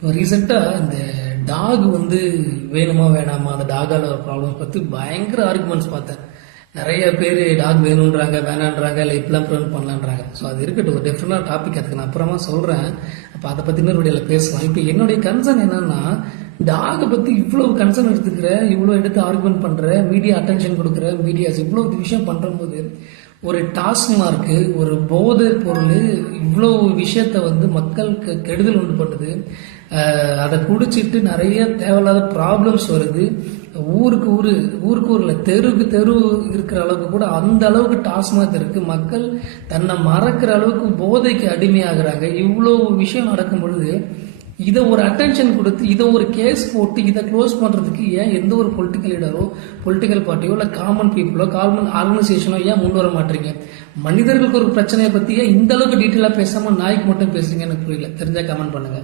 இப்போ ரீசெண்டாக இந்த டாக் வந்து வேணுமா வேணாமா, அந்த டாகால ஒரு ப்ராப்ளம் பற்றி பயங்கர ஆர்குமெண்ட்ஸ் பார்த்தேன். நிறைய பேர் டாக் வேணுன்றாங்க, வேணான்றாங்க, இல்லை இப்பெல்லாம் ப்ரிவென்ட் பண்ணலான்றாங்க. ஸோ அது இருக்கட்டும், ஒரு டிஃப்ரெண்டான டாபிக், அதுக்கு நான் அப்புறமா சொல்கிறேன். அப்போ அதை பற்றி இன்னொரு வீடியோவில் பேசலாம். இப்போ என்னுடைய கன்சர்ன் என்னன்னா, டாகை பற்றி இவ்வளோ கன்சர்ன் எடுத்துக்கிற, இவ்வளோ எடுத்து ஆர்குமெண்ட் பண்ணுற, மீடியா அட்டென்ஷன் கொடுக்குற, மீடியாஸ் இவ்வளோ விஷயம் பண்ணும்போது, ஒரு டாஸ்மார்க்கு, ஒரு போதை பொருள் இவ்வளோ விஷயத்த வந்து மக்களுக்கு கெடுதல் உண்டு பண்ணுது. அதை குடிச்சிட்டு நிறைய தேவையில்லாத ப்ராப்ளம்ஸ் வருது. ஊருக்கு ஊரில் தெருவுக்கு தெரு இருக்கிற அளவுக்கு கூட அந்த அளவுக்கு டாஸ்மாக் இருக்கு. மக்கள் தன்னை மறக்கிற அளவுக்கு போதைக்கு அடிமையாகிறாங்க. இவ்வளோ விஷயம் நடக்கும் பொழுது இதை ஒரு அட்டென்ஷன் கொடுத்து இதை ஒரு கேஸ் போட்டு இதை க்ளோஸ் பண்றதுக்கு ஏன் எந்த ஒரு பொலிட்டிக்கல் லீடரோ, பொலிட்டிக்கல் பார்ட்டியோ, இல்லை காமன் பீப்புளோ, காமன் ஆர்கனைசேஷனோ ஏன் முன் வர மாட்டீங்க? மனிதர்களுக்கு ஒரு பிரச்சனையை பத்தி ஏன் இந்த அளவுக்கு டீட்டெயிலா பேசாம நாய்க்கு மட்டும் பேசுறீங்க? எனக்கு புரியல. தெரிஞ்சா கமெண்ட் பண்ணுங்க.